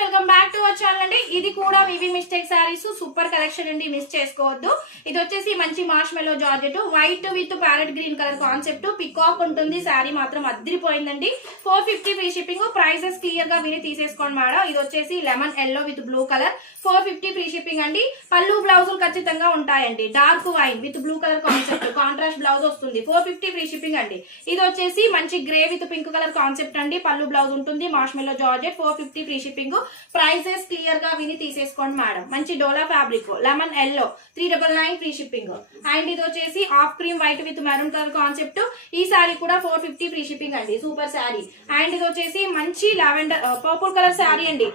Welcome back to our channel అండి. ఇది కూడా వివి మిస్టేక్ సారీస్ సూపర్ కలెక్షన్ అండి, మిస్ చేసుకోవద్దు. ఇది వచ్చేసి మంచి marshmallow georgette, white with parrot green colour concept, peacock ఉంటుంది. శారీ మాత్రం అదిరిపోయిందండి. 450 ఫ్రీ షిప్పింగ్. ప్రైజెస్ క్లియర్ గా విని తీసేసుకోండి మేడం. ఇది వచ్చేసి lemon yellow with blue colour, 450 free shipping అండి. పళ్ళు బ్లౌజులు ఖచ్చితంగా ఉంటాయండి. Dark wine with blue colour concept, contrast blouse వస్తుంది. 450 ఫ్రీ షిప్పింగ్ అండి. ఇది వచ్చేసి మంచి grey with pink colour concept అండి. పళ్ళు బ్లౌజ్ ఉంటుంది. Marshmallow georgette, 450 free shipping. Prices clear గా విని తీసేసుకోండి మేడం. మంచి డోలా fabric, lemon yellow, 399 free shipping. And ఇది వచ్చేసి off cream white with maroon colour concept. ఈ సారీ కూడా 450 ఫ్రీ షిప్పింగ్ అండి. సూపర్ శారీ. అండ్ ఇది వచ్చేసి మంచి లావెండర్ పర్పుల్ కలర్ శారీ అండి.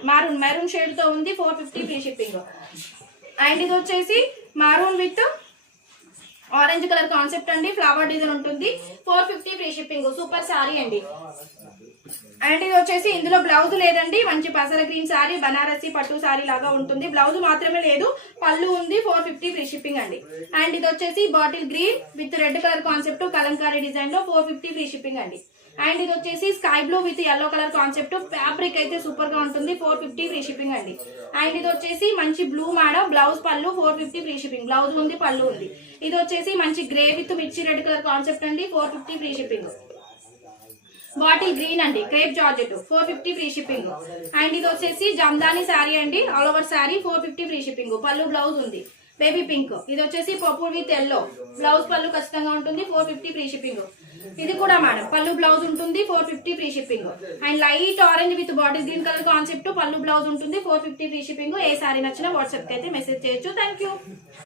మెరూన్ షేడ్ తో ఉంది. 450 ఫ్రీ షిప్పింగ్. అండ్ ఇది వచ్చేసి maroon with orange colour concept అండి. ఫ్లవర్ డిజైన్ ఉంటుంది. 450 ఫ్రీ షిప్పింగ్. సూపర్ శారీ అండి. అండ్ ఇది వచ్చేసి ఇందులో బ్లౌజ్ లేదండి. మంచి పసర గ్రీన్ శారీ, బనారసి పట్టు శారీ లాగా ఉంటుంది. బ్లౌజ్ మాత్రమే లేదు, పళ్ళు ఉంది. 450 ఫ్రీ షిప్పింగ్ అండి. అండ్ ఇది వచ్చేసి bottle green with red colour concept, Kalamkari design లో 450 ఫ్రీ షిప్పింగ్ అండి. అండ్ ఇది వచ్చేసి sky blue with yellow colour concept, fabric అయితే సూపర్ గా ఉంటుంది. 450 ఫ్రీ షిప్పింగ్ అండి. అండ్ ఇది వచ్చేసి మంచి బ్లూ మేడం, బ్లౌజ్ పళ్ళు 450 ఫ్రీ షిప్పింగ్. బ్లౌజ్ ఉంది, పళ్ళు ఉంది. ఇది వచ్చేసి మంచి గ్రే విత్ మిర్చి రెడ్ కలర్ కాన్సెప్ట్ అండి. 450 ఫ్రీ షిప్పింగ్. బాటిల్ గ్రీన్ అండి, crepe georgette, 450 free shipping. And ఇది వచ్చేసి జమ్దాని శారీ అండి, all over sari, 450 free shipping. పళ్ళు బ్లౌజ్ ఉంది, బేబీ పింక్. ఇది వచ్చేసి పర్పుల్ విత్ ఎల్లో, బ్లౌజ్ పళ్ళు ఖచ్చితంగా ఉంటుంది. 450 ఫ్రీ షిప్పింగ్. ఇది కూడా మేడం పళ్ళు బ్లౌజ్ ఉంటుంది. 450 free shipping. And light orange with bottle green colour concept, పళ్ళు బ్లౌజ్ ఉంటుంది. 450 ఫ్రీ షిప్పింగ్. ఏ శారీ నచ్చినా వాట్సాప్ కి అయితే మెసేజ్ చేయొచ్చు. Thank you.